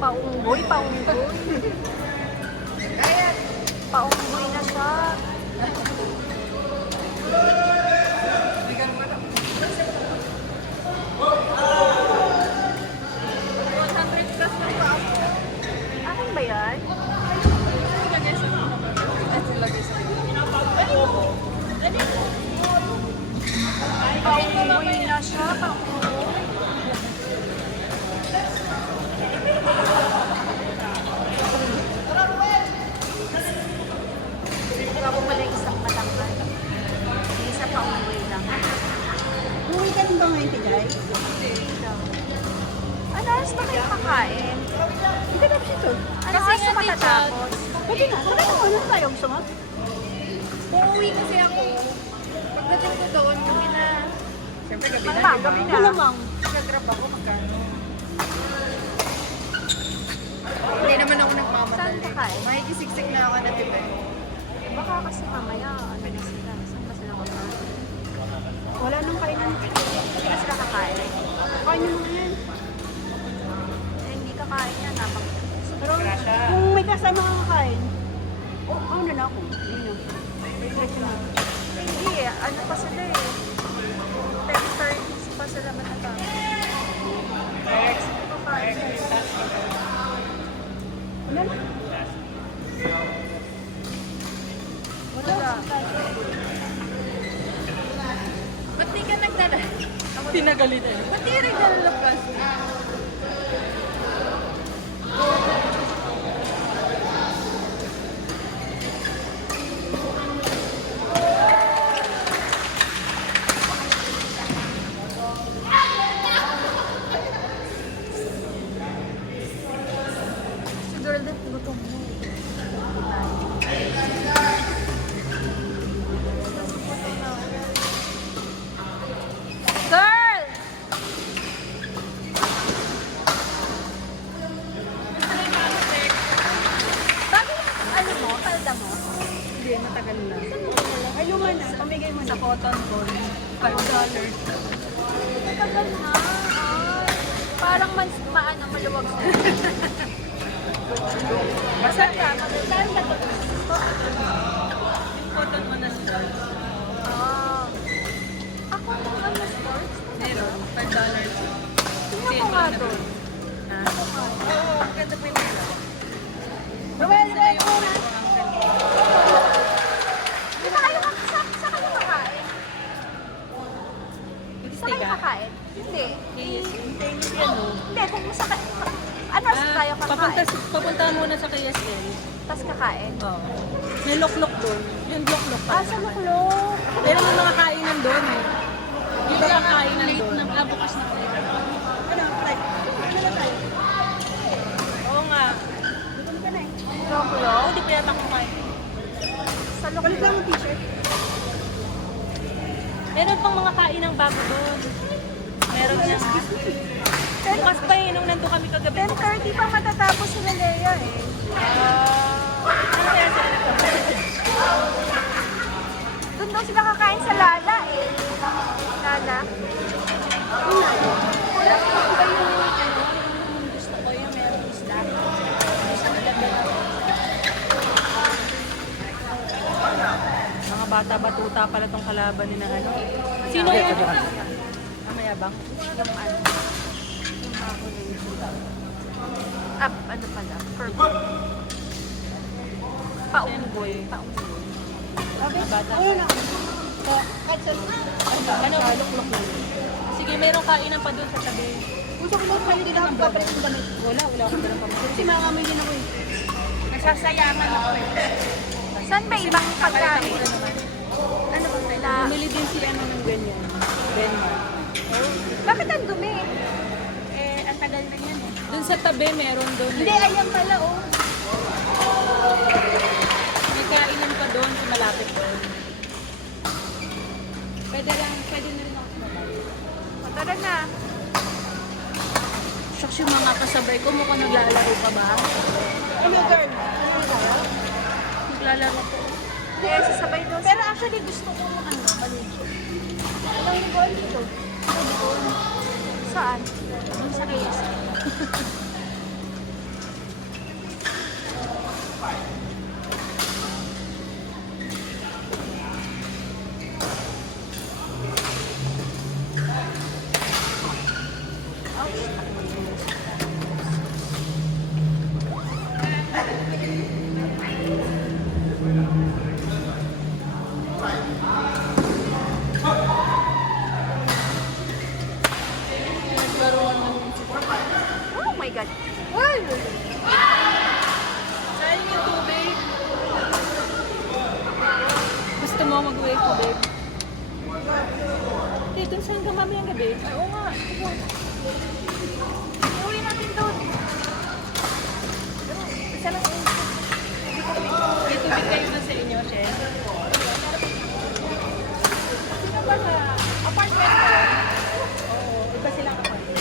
Paunggoy, paunggoy. Paunggoy na siya. Akin ba yan? Paunggoy na siya, paunggoy. Hindi ako pala isang matangkad. Isa paunggoy lang. Uwi ka rin ba ngayon, Tigay? Ano oras ba kayo kakain? Hindi ka dito. Ano oras na matatapos? Pwede na. Saka mo, ano tayo? Gusto mo? Uuwi kasi ako. Pagdating ko doon, kami na. Siyempre gabi na, Pag di gabi ba? na. Malamang. Nag-grab ako, magkano? Hindi naman ako Saan nagmamadali. kakain? Makikisiksik na ako na tiba. Baka kasi mamaya, ano na sila? Saan ba sila kakain? Wala nang kainan. Hindi na sila kakain. Kain mo na yan. Eh, hindi kakain yan. Napang... Pero kung may kasama kang kain, ano na ako? Yun na. Diretso na. Hindi eh. Ano pa sila eh. 10:30 pa sila matatapos. Hindi kakain. Wala na. Wala. Ba't di ka nagdala? Pinagalit eh. Ba't di rin dala plastic? Si girl din, gutom mo. Girl! Bakit, ano mo, palda mo? Hindi, matagal na. Ay, luma na. Pamigay mo na. Sa cotton ball. $5. Matagal na. Ay, parang maano, maluwag sa. Basta ka. Saan ka to? Important mo na siya. Ah. Ako kung ano sports? Meron. $5. Tingnan ko nga doon. Ha? Tingnan ko nga. Oo, ganda pa yung meron. Di ba kayo sa kayo kakain? Sa kayo kakain? Hindi. Hindi, kung sa kayo, ano sa tayo kakain? Papunta muna sa KSL. Tapos kakain? Oo. May loklok doon. Yung loklok pa. Ah, sa luklok. Pero may mga kainan doon eh. Yung mga kainan doon. Bukas na tayo. Ano, Fred? Ano na tayo? Oo nga. Gutom ka na eh. Luklok? Hindi pa yata kumain. Sa Palit lang luklok. yung t-shirt. Meron pang mga kainang bago doon. Meron na. Bukas pa eh, nung nandun kami kagabi. 10:30 pa matatapos sila Lea eh. Ano kaya sila nagkabit? Doon daw sila kakain sa Lala eh. Lala? Kulang pa ba yung gusto ko yung meron isda? Gusto nila Mga bata-batuta pala tong kalaban ni na ano. Sino yan? Mayabang. yung ano. Yung ako na yung ano pala? Purple. Paunggoy. Paunggoy. Okay. Bata. Ayun na. So, kahit sa Ano? Luklok lang. Sige, merong kainan pa doon sa tabi. gusto ko lang palit lang ang papalit ng damit. Wala akong dalang pamilya. Kasi makamay din ako eh. Nagsasayangan ako eh. Saan ba ibang pagkain? Ano ba na? Bumili din si ano ng ganyan. Benma. Bakit ang dumi? Eh, ang tagal na yan eh. Doon sa tabi, meron doon. Hindi, ayan pala oh. May kainan pa doon sa malapit doon. Pwede na rin ako sumabay. O, tara na. Shucks, yung mga kasabay ko, mukhang naglalaro pa ba? Ano girl? Ano tayo? Naglalaro po. Kaya sasabay doon. Pero actually gusto ko yung ano, maligo. Alam mo ba dito? Saan? Doon sa KSL. Oh my God. Sayang yung tubig. Gusto mo mag-uwi tubig? Okay, dun saan ka mamayang gabi? Ay, oo nga. Uwi natin doon. Pero, isa lang yun. May tubig kayo dun sa inyo, Shen? Sino ba sa apartment ko? Oo, iba silang kapatid.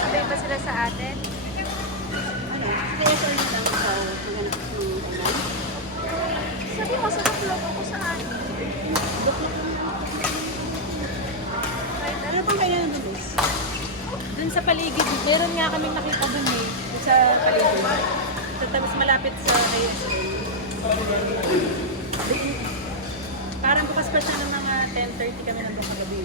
Sabay ba sila sa atin? Ano? Kaya sa inyo lang sa paghanap ng ano? Sabi mo, sa vlog ako sa atin. Ano bang kaya ng bilis? Dun sa paligid, meron nga kaming nakita dun eh. Dun sa paligid. Tapos malapit sa KSL. Parang bukas pa siya ng mga 10:30 kami nandun kagabi.